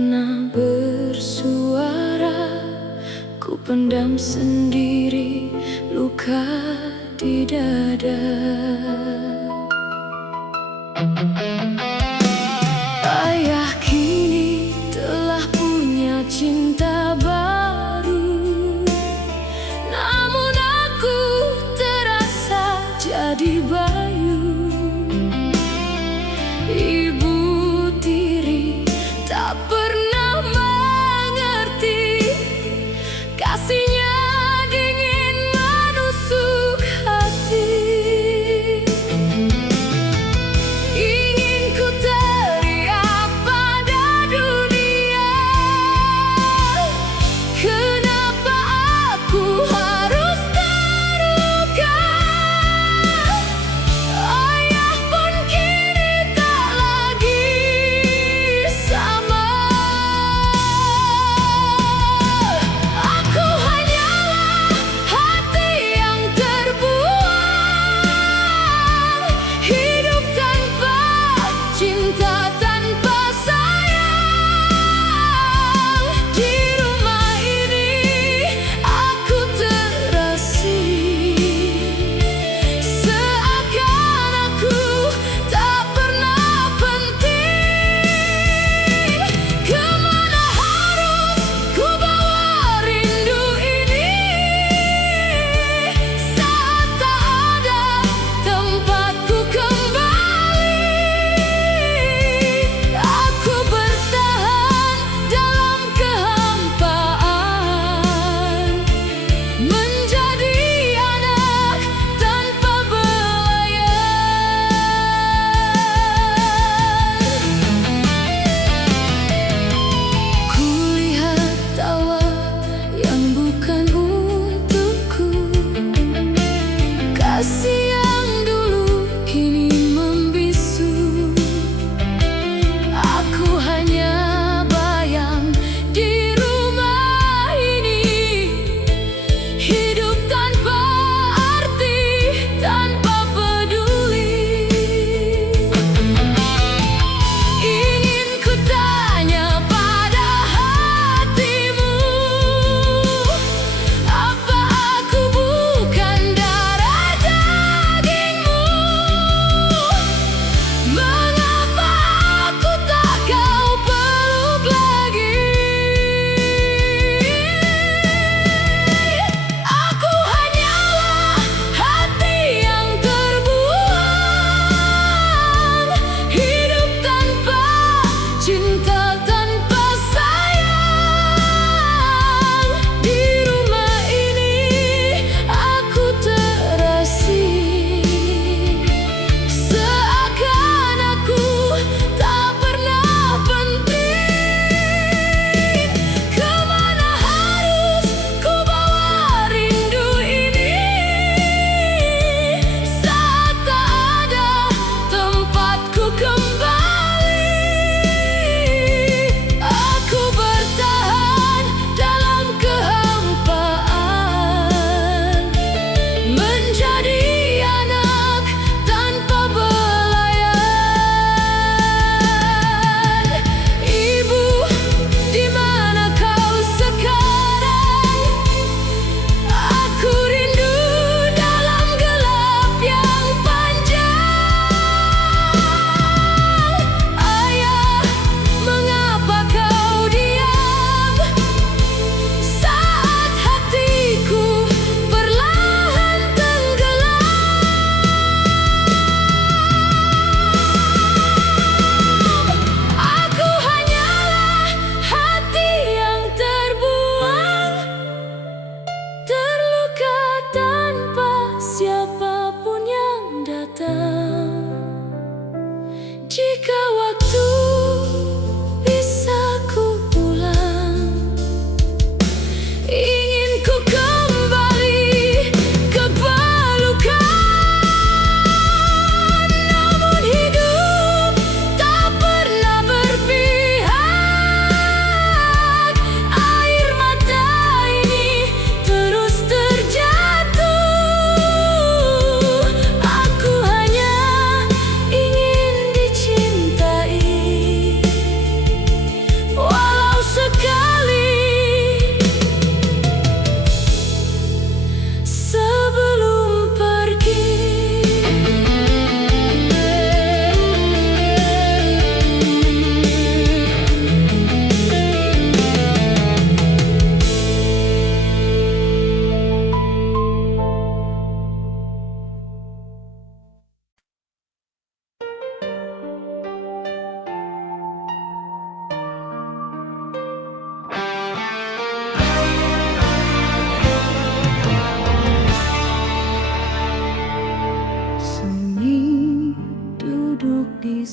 pernah bersuara, ku pendam sendiri luka di dada. Ayah kini telah punya cinta baru, namun aku terasa jadi bayu. Ibu tiri tak pernah mengerti, kasihnya dingin menusuk hati.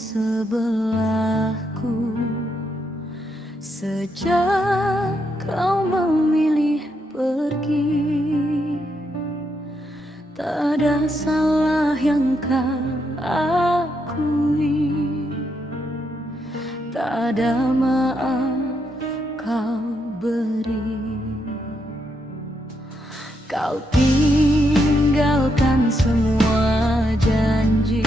sebelahku. Sejak kau memilih pergi, tak ada salah yang kau akui, tak ada maaf kau beri. Kau tinggalkan semua janji,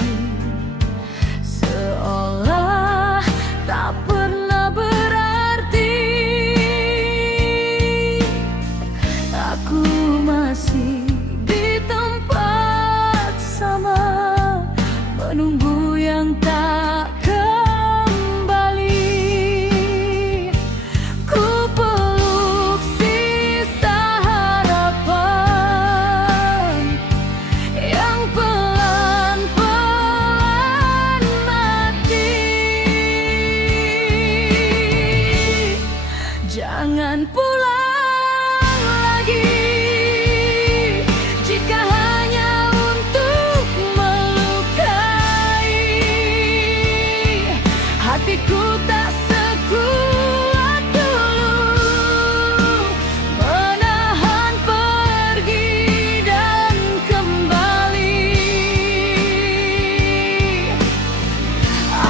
seolah tak pernah berarti. Aku masih di tempat sama, menunggu yang tak kembali. Ku peluk sisa harapan yang pelan-pelan mati. Jangan pulang lagi jika hanya untuk melukai. Hatiku tak sekuat dulu menahan pergi dan kembali.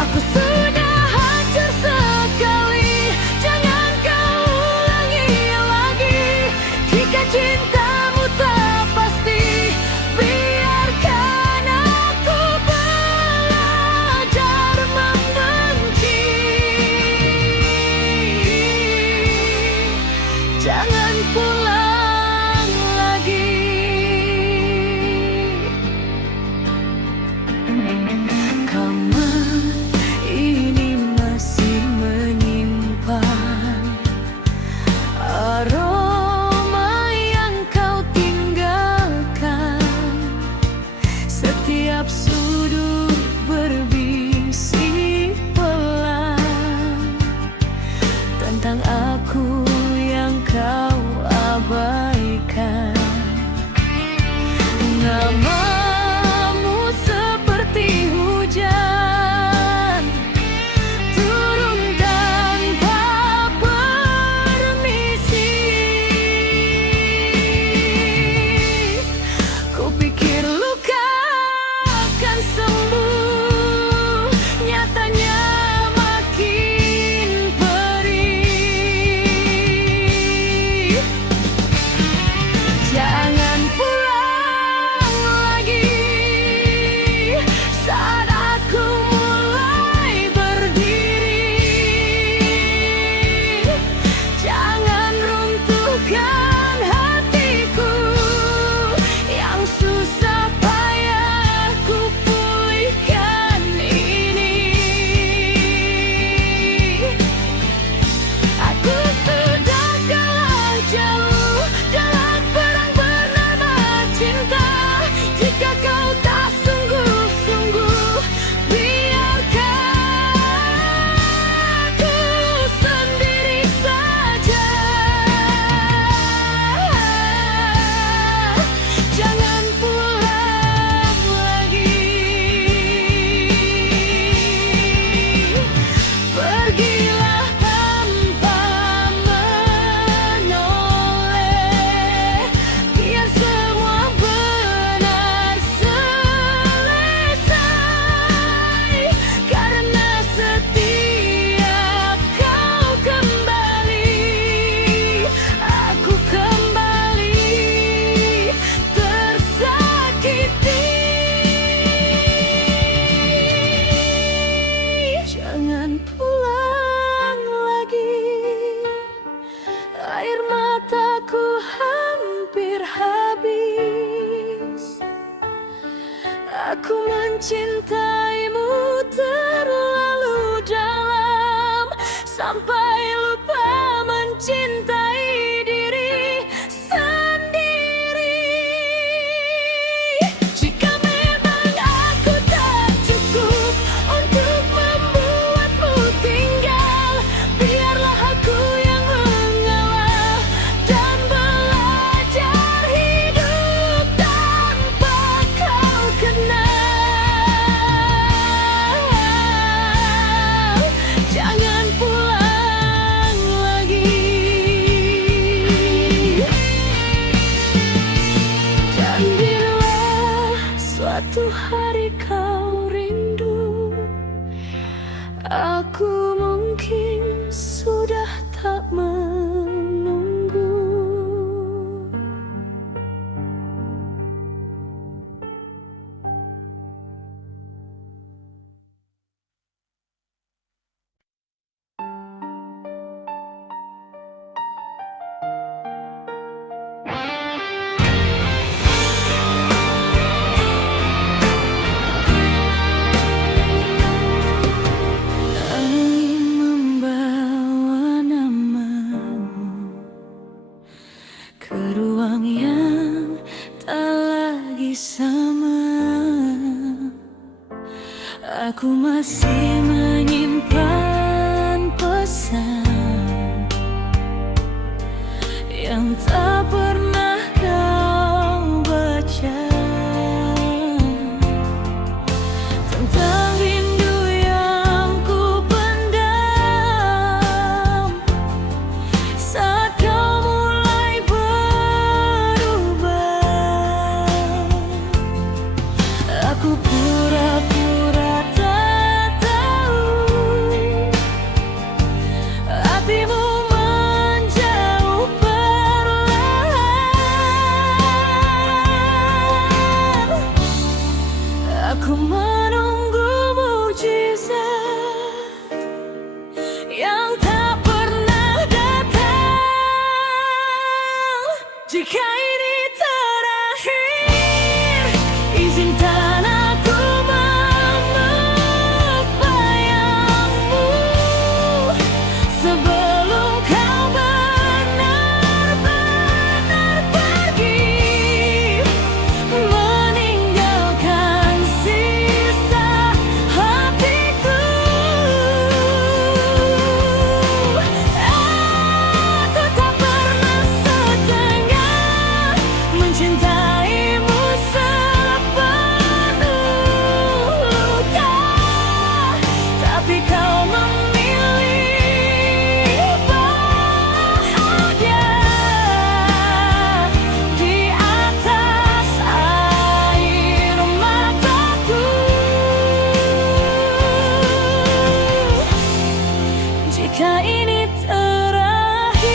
Aku sudah hancur sekali, jangan kau ulangi lagi. Jika cintamu tak pasti, biarkan aku belajar membenci. Jangan pulang lagi. Kamar ini masih menyimpan aroma yang kau tinggalkan. Setiap sudut berbisik pelan tentang aku yang kau abaikan. Namamu seperti hujan turun tanpa permisi. Kupikir luka akan sembuh, nyatanya makin perih. Jangan pulang lagi saat aku mulai berdiri. Jangan runtuhkan hatiku yang susah payah ku pulihkan ini. Aku sudah kalah jauh dalam perang bernama cinta. Jika kau tak sungguh-sungguh, biarkan aku sendiri saja. Jangan pulang lagi. Pergilah tanpa menoleh, biar semua benar selesai. Karena setiap kau kembali, aku kembali tersakiti. Jangan pulang lagi, air mataku hampir habis. Aku mencintaimu terlalu dalam sampai lupa mencintai diri sendiri. Jika memang aku tak cukup untuk membuatmu tinggal, biarlah aku yang mengalah dan belajar hidup tanpa. Aku masih menyimpan pesan yang tak pernah kau baca, tentang rindu yang ku pendam saat kau mulai berubah. Aku pura-pura tak tahu hatimu menjauh perlahan. Aku menunggu mukjizat yang tak pernah datang. Jika ini terakhir, izinkan aku memeluk bayangmu sebelum kau benar-benar pergi, meninggalkan sisa hatiku. Aku tak pernah setengah mencintaimu sepenuh luka, tapi kau memilih bahagia di atas air mataku. Jika ini terakhir,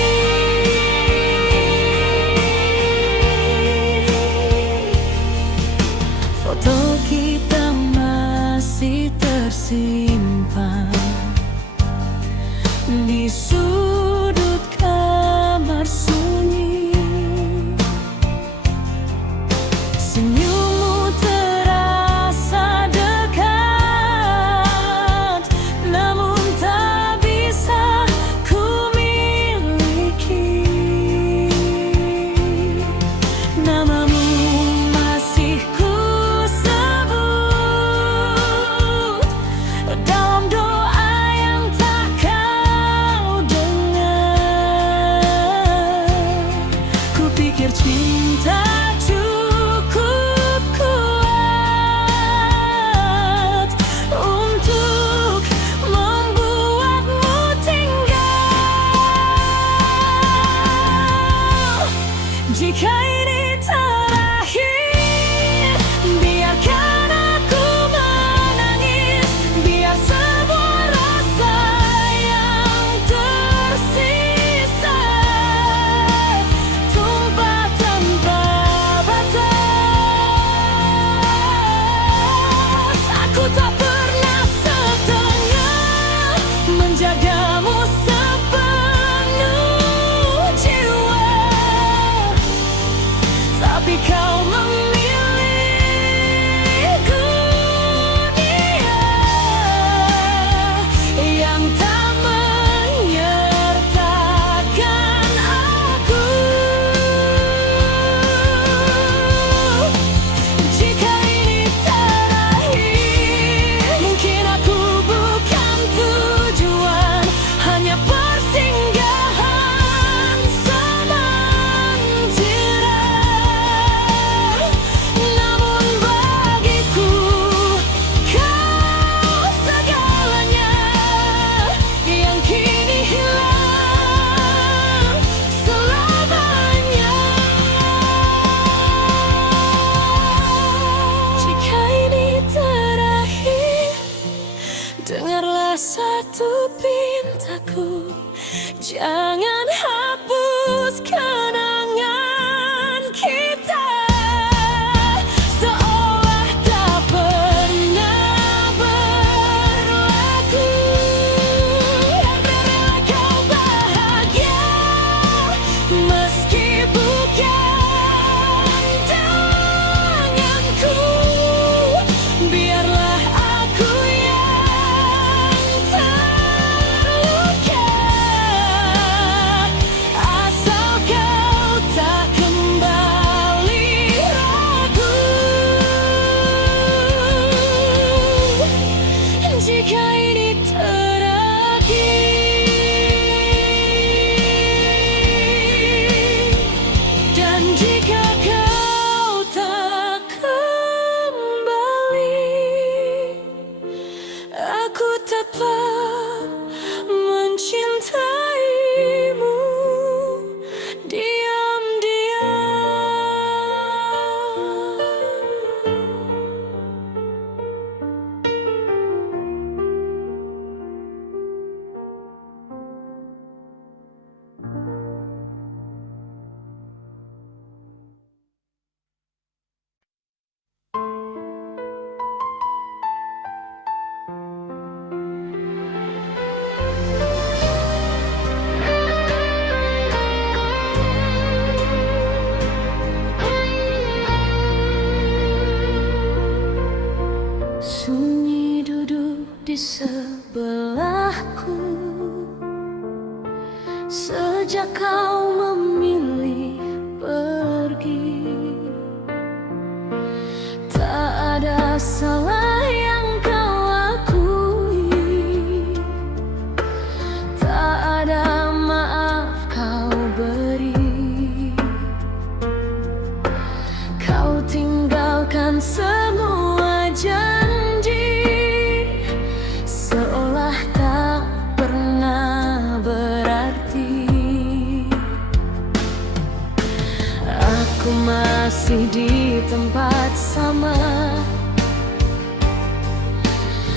foto kita masih tersimpan di sudut kamar sunyi. Senyummu terasa dekat, namun tak bisa ku miliki. Namamu masih ku sebut dalam doa yang tak kau dengar. Ku pikir cinta cukup kuat untuk membuatmu tinggal. Jika ini terakhir, biarkan aku menangis, biar semua rasa yang tersisa tumpah tanpa batas. Aku tak pernah setengah menjagamu sepenuh jiwa, tapi kau memilih dunia yang tak menyertakan aku. Jika ini terakhir, mungkin aku bukan tujuan, hanya persinggahan sementara. Namun bagiku kau segalanya yang kini hilang selamanya. Jika ini terakhir, dengarlah satu pintaku, jangan hapus kenangan kita, seolah tak pernah berlaku. Berilah kau bahagia meski bukan denganku. Biarlah aku yang terluka sejak kau memilih pergi. Tak ada salah yang kau lakui, tak ada maaf kau beri. Kau tinggalkan semua janji, seolah tak pernah berarti. Aku masih di tempat sama,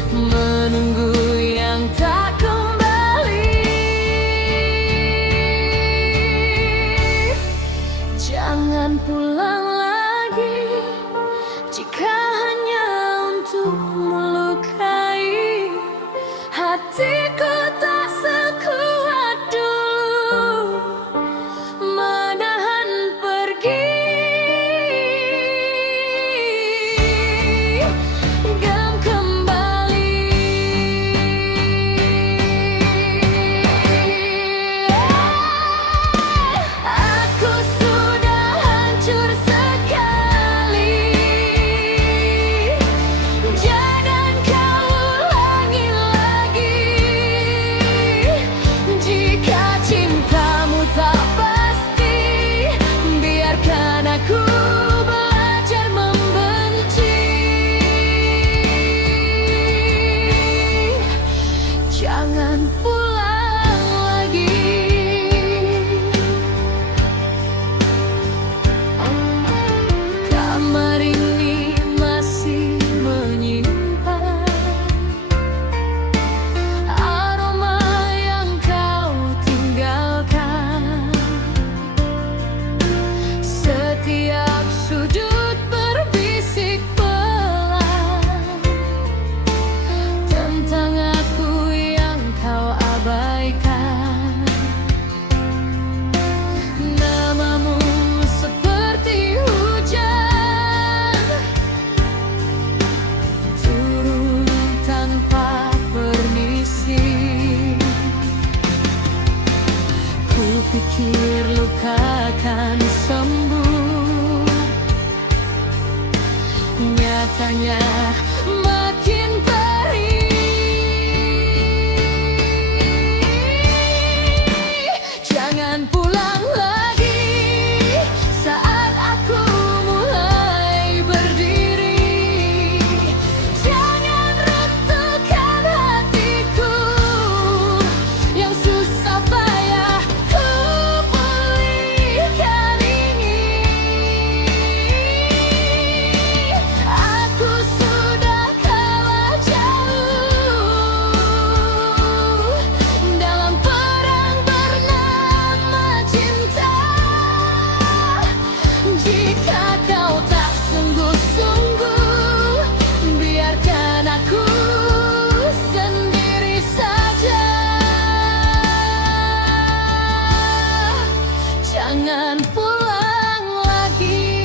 menunggu yang tak kembali. Jangan pulang lagi jika hanya untuk melukai. Hatiku tak sekuat dulu menahan pergi. Gam kembali. Aku sudah hancur sekali. Jangan kau ulangi lagi. Jika cintamu tak pasti, biarkan aku belajar membenci. Jangan pulang lagi. Kamar ini masih menyimpan aroma yang kau tinggalkan. Setiap sudut berbisik pelan tentang aku yang kau abaikan. Namamu seperti hujan, turun tanpa permisi. Ku pikir luka akan sembuh, nyatanya makin perih. Jangan pulang lagi saat aku mulai berdiri. Jangan runtuhkan hatiku yang susah payah ku pulihkan ini. Aku sudah kalah jauh dalam perang bernama cinta. Jika kau tak sungguh-sungguh, biarkan aku sendiri saja. Jangan pulang lagi.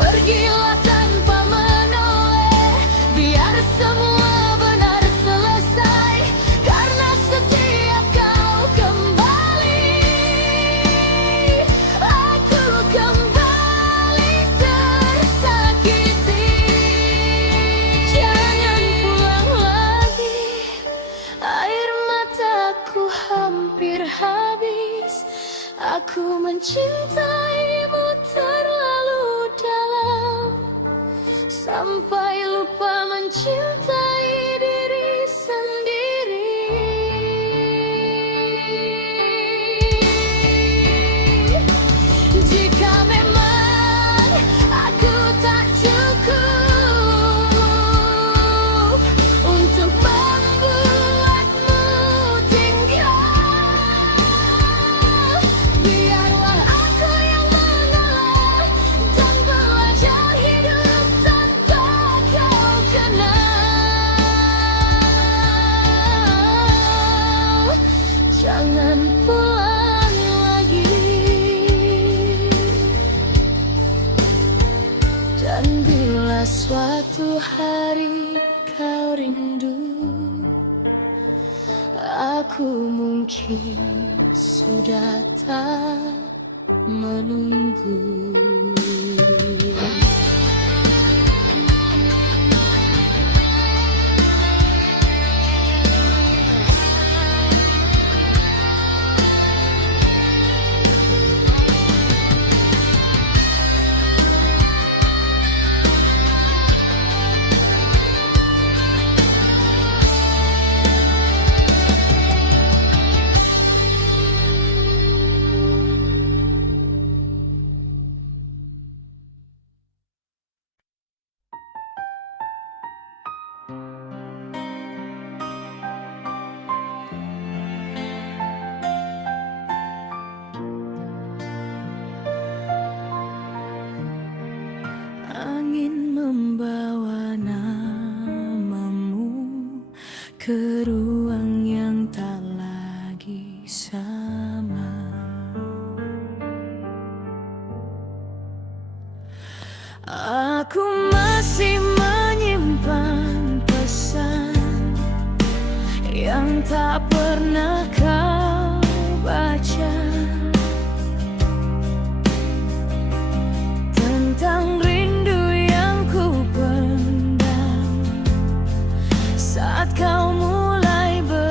Pergilah tanpa menoleh, biar semua benar selesai. Karena setiap kau kembali, aku kembali tersakiti. Jangan pulang lagi, air mataku hampir habis. Aku mencintaimu terlalu dalam, sampai lupa mencintai diri sendiri. Jika memang aku tak cukup untuk membuatmu tinggal, biarlah aku yang mengalah dan belajar hidup tanpa kau kenal. Aku mungkin sudah tak menunggu. Angin membawa namamu ke ruang yang tak lagi sama. Aku masih menyimpan pesan yang tak pernah kau baca, tentang rindu yang ku pendam saat kau mulai berubah.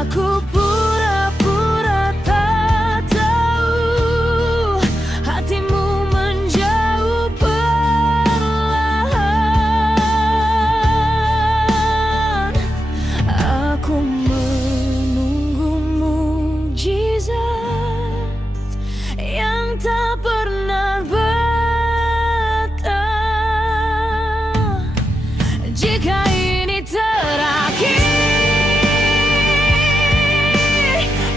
Aku pura-pura tak tahu hatimu menjauh perlahan. Aku menunggu mukjizat yang tak pernah betah. Jika ini terakhir,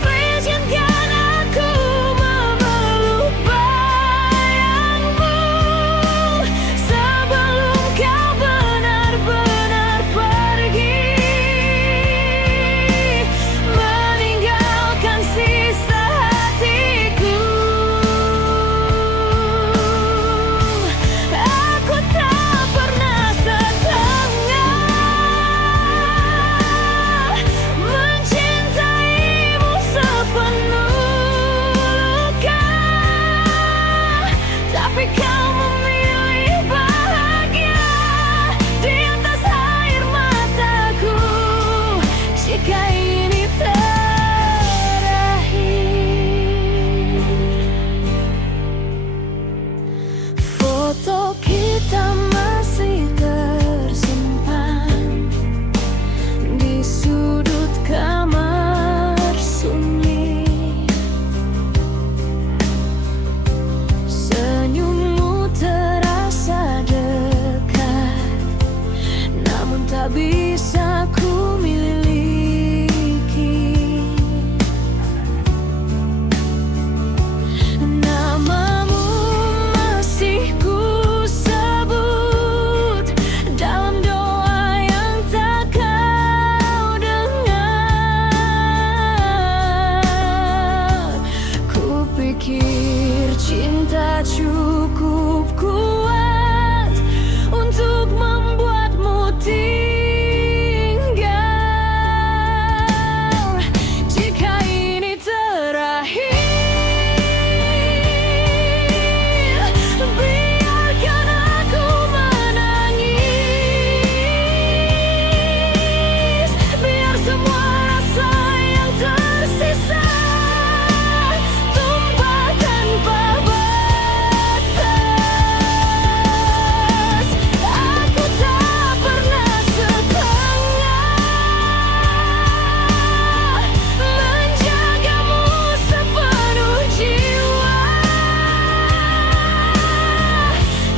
please izinkan aku memeluk bayangmu sebelum kau benar-benar pergi, meninggalkan sisa hatiku. Aku tak pernah setengah mencintaimu sepenuh luka, tapi kau memilih bahagia di atas air mataku. Jika ini terakhir, foto kita masih tersimpan di sudut kamar sunyi. Senyummu terasa dekat, namun tak bisa ku miliki. Namamu masih ku sebut dalam doa yang tak kau dengar. Ku pikir cinta cukup kuat untuk membuatmu tinggal. Jika ini terakhir, biarkan aku menangis, biar semua rasa yang tersisa tumpah tanpa batas. Aku tak pernah setengah menjagamu sepenuh jiwa,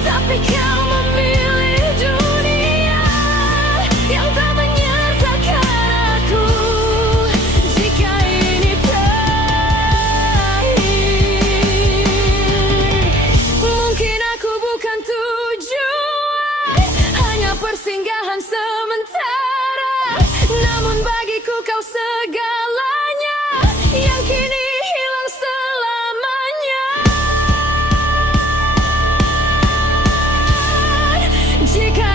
tapi kau memilih dunia yang tak menyertakan aku. Jika ini terakhir, mungkin aku bukan tujuan, hanya persinggahan sementara, namun bagiku kau segalanya yang kini hilang selamanya. Jika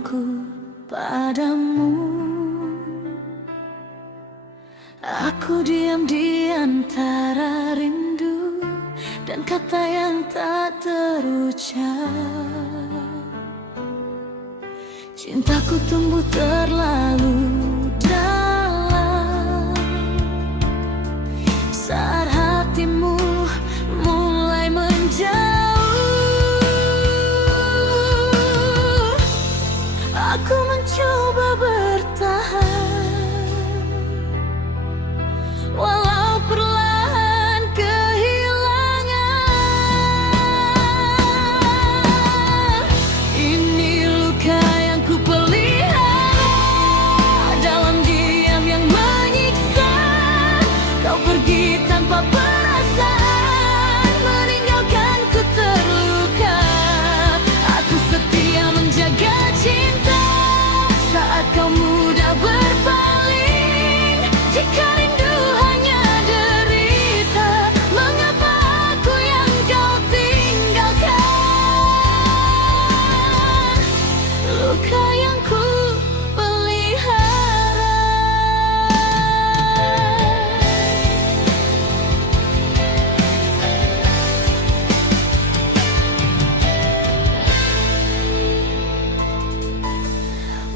harapanku padamu. Aku diam di antara rindu dan kata yang tak terucap. Cintaku tumbuh terlalu dalam saat hatimu mulai menjauh. Aku mencoba bertahan, walau perlahan kehilangan. Ini luka yang ku pelihara dalam diam yang menyiksa. Kau pergi tanpa perasaan, meninggalkanku terluka. Aku setia menjaga cinta saat kau mudah berpaling. Jika rindu hanya derita, mengapa aku yang kau tinggalkan? Luka yang ku pelihara.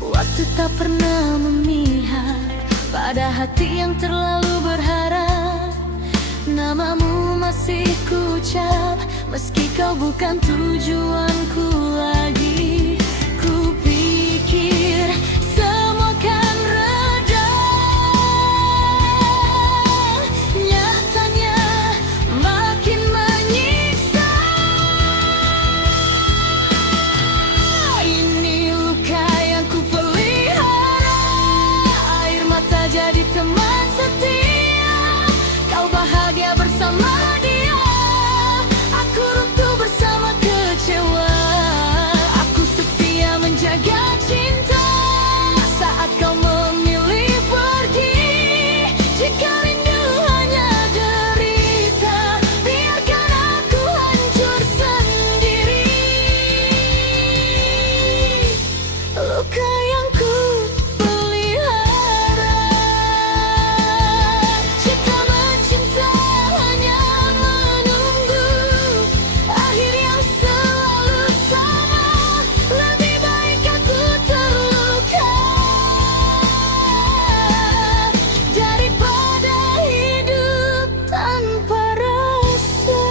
Waktu tak pernah memihak pada hati yang terlalu berharap. Namamu masih kuucap meski kau bukan tujuanku lagi. Ku pikir semua kan reda, nyatanya makin menyiksa. Ini luka yang ku pelihara, air mata jadi teman setia. Kau bahagia bersama dia, aku runtuh bersama kecewa. Aku setia menjaga cinta saat kau memilih pergi. Jika rindu hanya derita, biarkan aku hancur sendiri. Luka yang ku pelihara, cinta mencinta hanya menunggu akhir yang selalu sama. Lebih baik aku terluka daripada hidup tanpa rasa.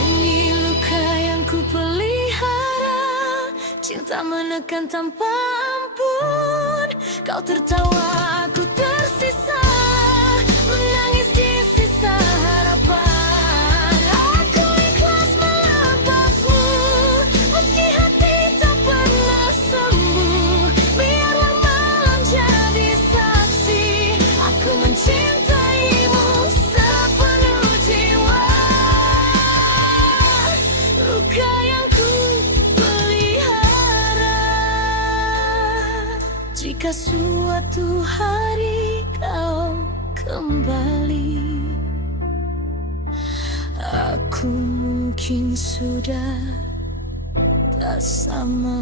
Ini luka yang ku pelihara, cinta menekan tanpa ampun. Kau tertawa, aku tersisa menangis di sisa harapan. Aku ikhlas melepasmu meski hati tak pernah sembuh. Biarlah malam jadi saksi, aku mencintaimu sepenuh jiwa. Luka yang ku pelihara, jika suatu hari kau kembali, aku mungkin sudah tak sama.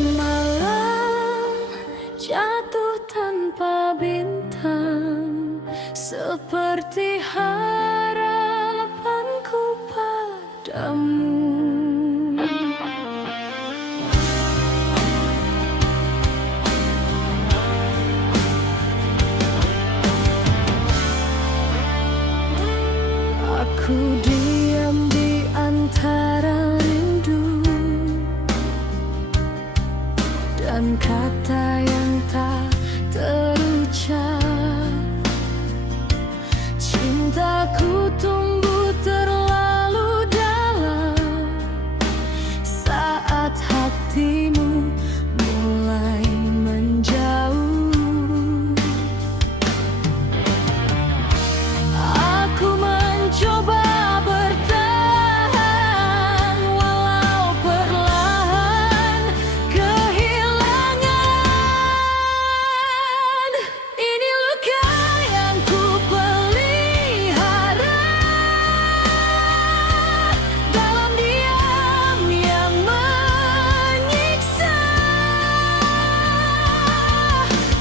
Malam jatuh tanpa bintang, seperti harapanku padamu. padamu. Aku diam di antara rindu dan kata yang tak terucap. Cintaku tumbuh terlalu dalam saat hatimu mulai menjauh. Aku mencoba bertahan walau perlahan kehilangan. Ini luka yang ku pelihara dalam diam yang menyiksa.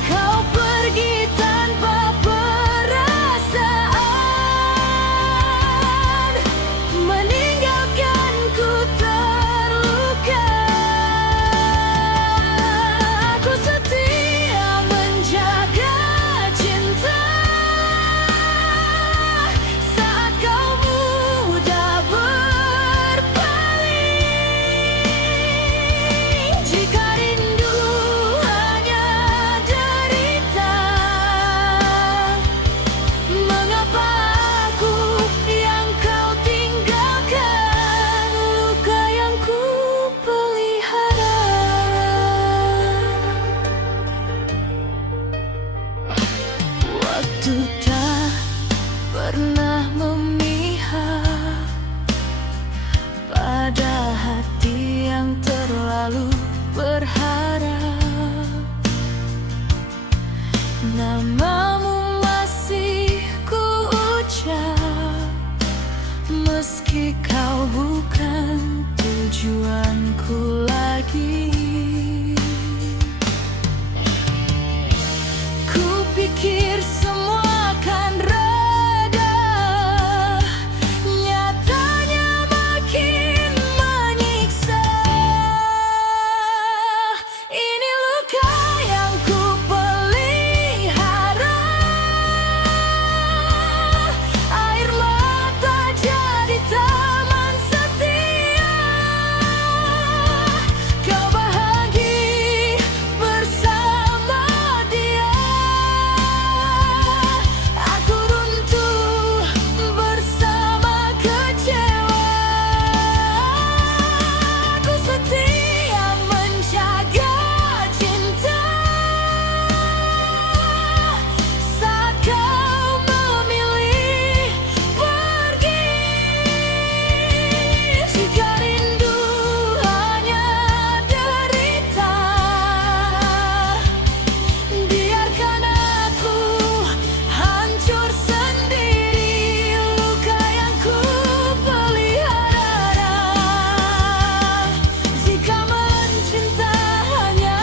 Kau pergi tanpa perasaan, meninggalkanku terluka. Aku setia menjaga cinta saat kau mudah berpaling. Jika rindu hanya derita, mengapa aku yang kau tinggalkan, luka yang ku pelihara. Waktu tak pernah memihak pada hati yang terlalu berharap. Namamu masih ku ucap, meski kau bukan tujuanku lagi. Ku pikir semua akan reda, nyatanya makin menyiksa. Ini luka yang ku pelihara, air mata jadi teman setia. Kau bahagia bersama dia, aku runtuh bersama kecewa. Aku setia menjaga cinta saat kau memilih pergi. Jika rindu hanya derita, biarkan aku hancur sendiri. Luka yang ku pelihara, jika mencinta hanya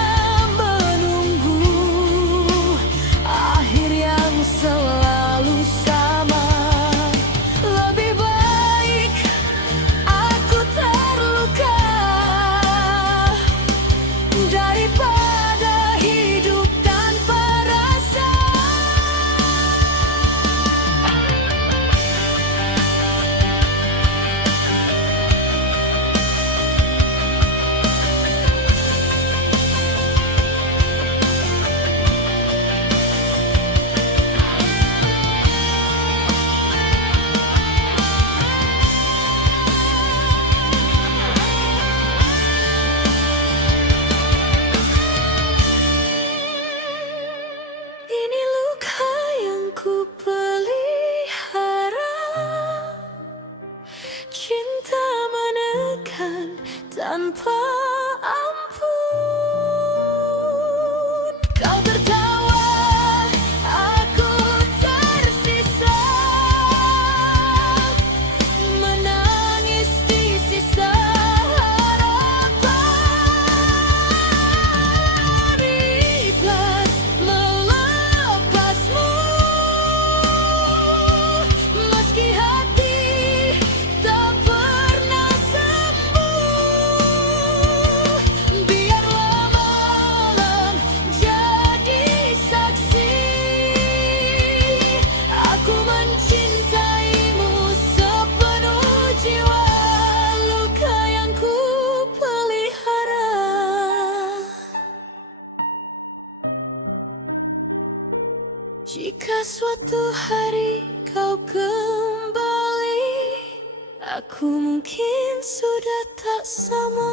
menunggu akhir yang selalu sama. Lebih baik aku terluka daripada hidup tanpa rasa. Ini luka yang ku pelihara, cinta menekan tanpa ampun. Kau tertawa, aku tersisa, menangis di sisa harapan. Ikhlas melepasmu, meski hati tak pernah Jika suatu hari kau kembali, aku mungkin sudah tak sama.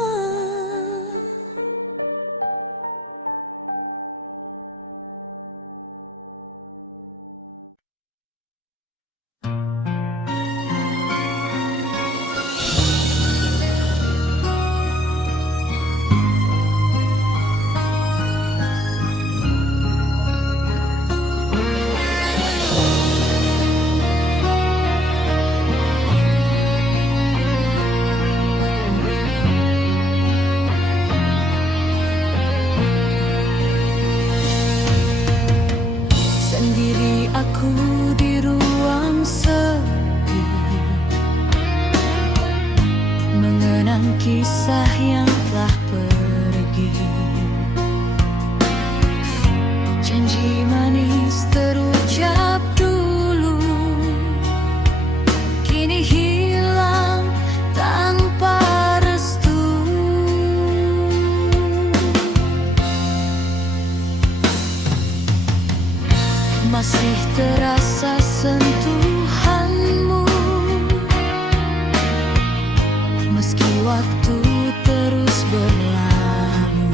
Sendiri aku di ruang sepi, mengenang kisah yang telah pergi. Janji manis terucap dulu, kini hilang tanpa restu. Masih terasa sentuhanmu, meski waktu terus berlalu.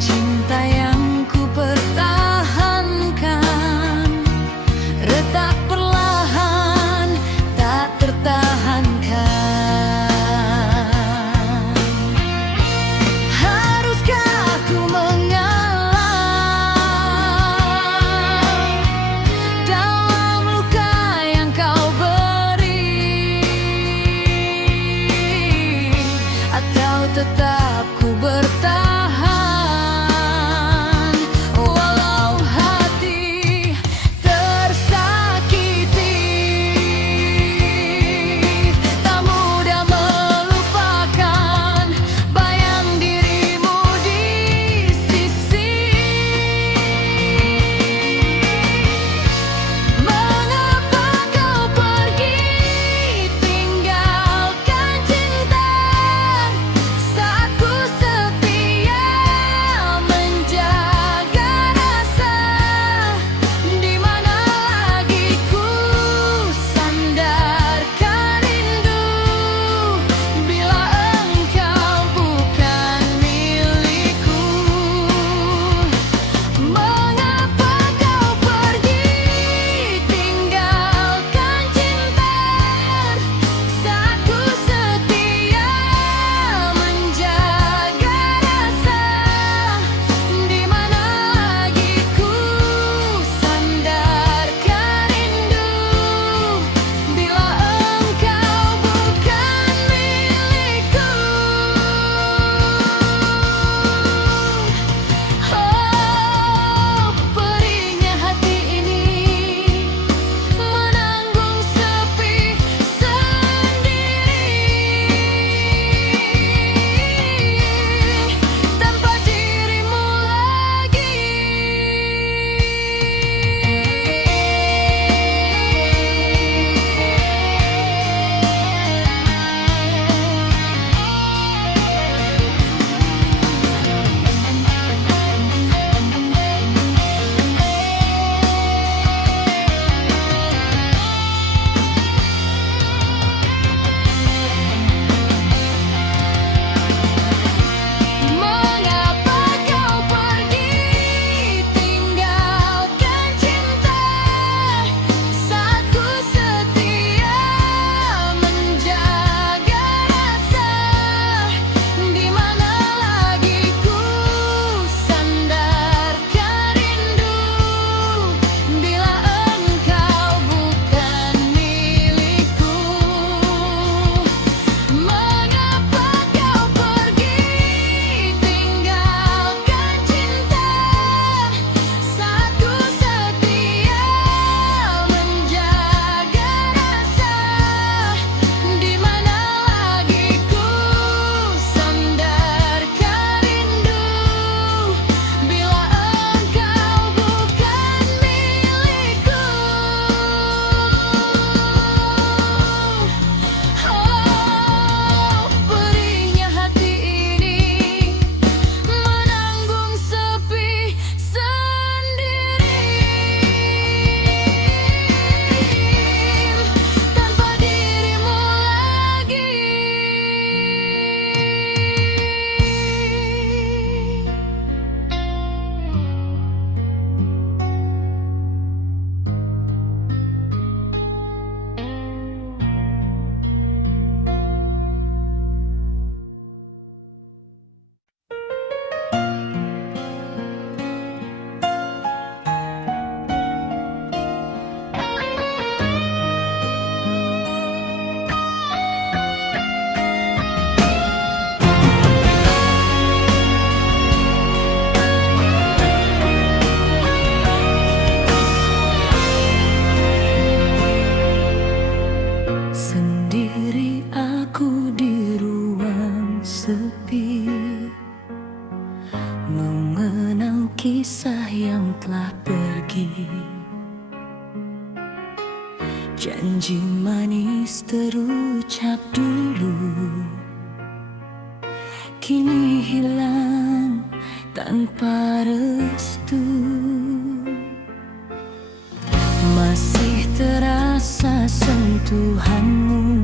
Cinta yang ku pertahankan retak perlahan, tak tertahankan. Haruskah aku mengalah dalam luka yang kau beri? manis terucap dulu kini hilang tanpa restu. Masih terasa sentuhanmu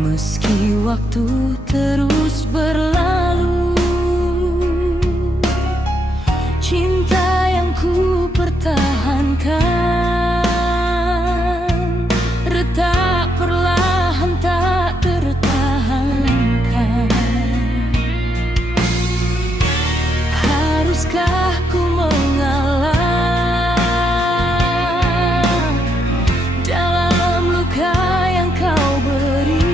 meski waktu terus berlalu. Cinta yang ku pertahankan retak perlahan tak tertahankan. Haruskah ku mengalah dalam luka yang kau beri,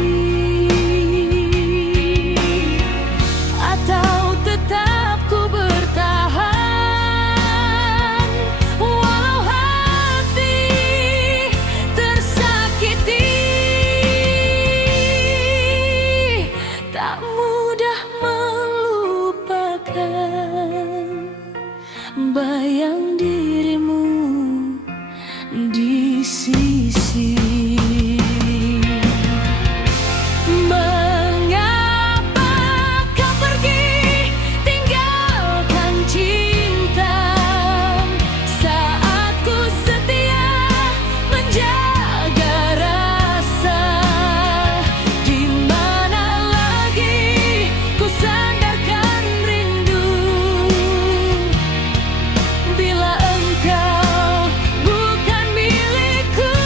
atau tetap ku bertahan walau hati tersakiti? Tak mudah melupakan bayang dirimu di sisi. Mengapa kau pergi tinggalkan cinta saat ku setia menjaga rasa? Di mana lagi ku sandarkan rindu bila engkau bukan milikku?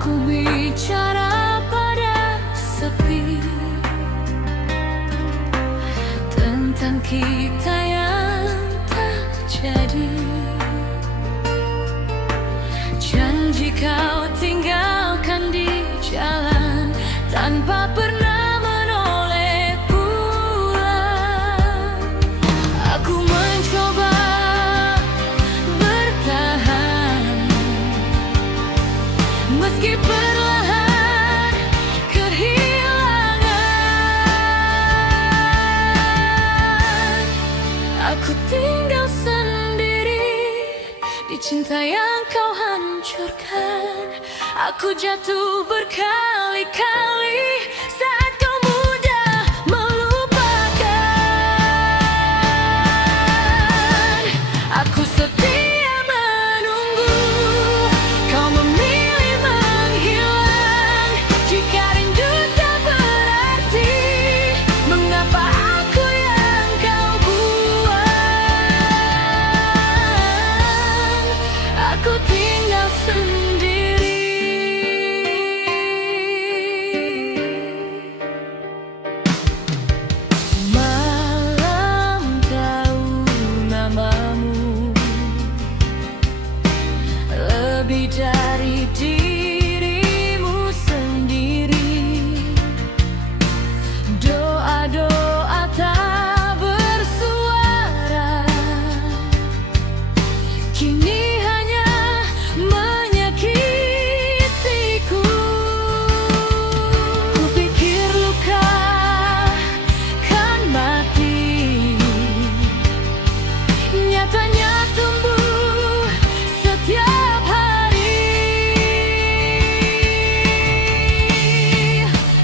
Aku bicara pada sepi tentang kita yang tak jadi. Janji kau tinggalkan di jalan tanpa pernah menoleh pulang. Aku mencoba bertahan meski perlahan kehilangan. Aku tinggal sendiri di cinta yang kau hancurkan. Aku jatuh berkali-kali saat kau mudah melupakan. Aku setia menunggu kau memilih menghilang. Jika rindu tak berarti, mengapa aku yang kau buang? Aku tinggal sendiri. Malam tahu namamu lebih dari dirimu sendiri. Doa-doa tak bersuara kini hanya menyakitiku. Kupikir luka kan mati, nyatanya tumbuh setiap hari.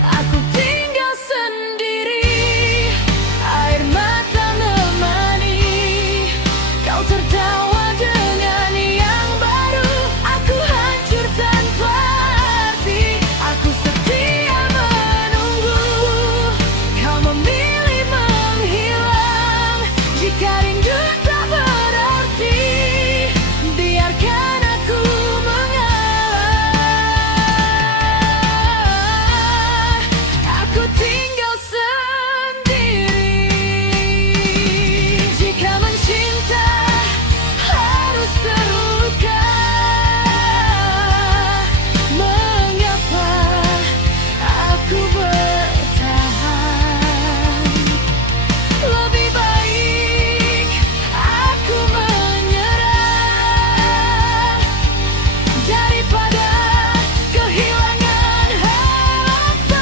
Aku tinggal sendiri, air mata menemani. Kau tertawa dengan yang baru, aku hancur tanpa arti. Aku setia menunggu kau memilih menghilang. Jika rindu tak berarti, biarkan aku mengalah. Aku tinggal sendiri. Jika mencinta harus terluka, mengapa aku bertahan? Lebih baik aku menyerah daripada kehilangan harapan.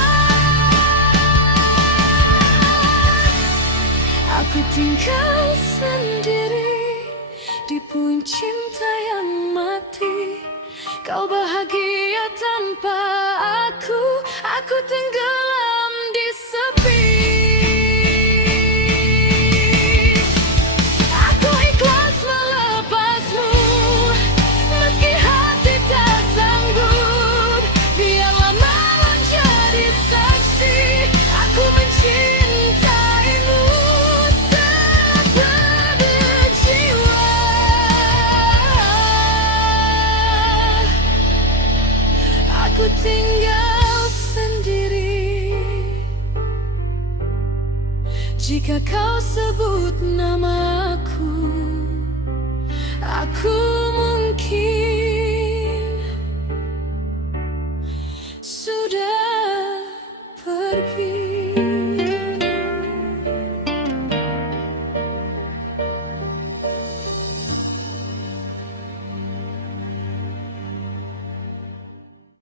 Aku tinggal sendiri di puing cinta yang mati. Kau bahagia tanpa aku tenggelam di sepi. Aku ikhlas melepasmu meski hati tak sanggup. Biarlah malam jadi saksi, aku mencintaimu sepenuh jiwa. Aku tinggal sendiri. Jika kau sebut namaku, aku mungkin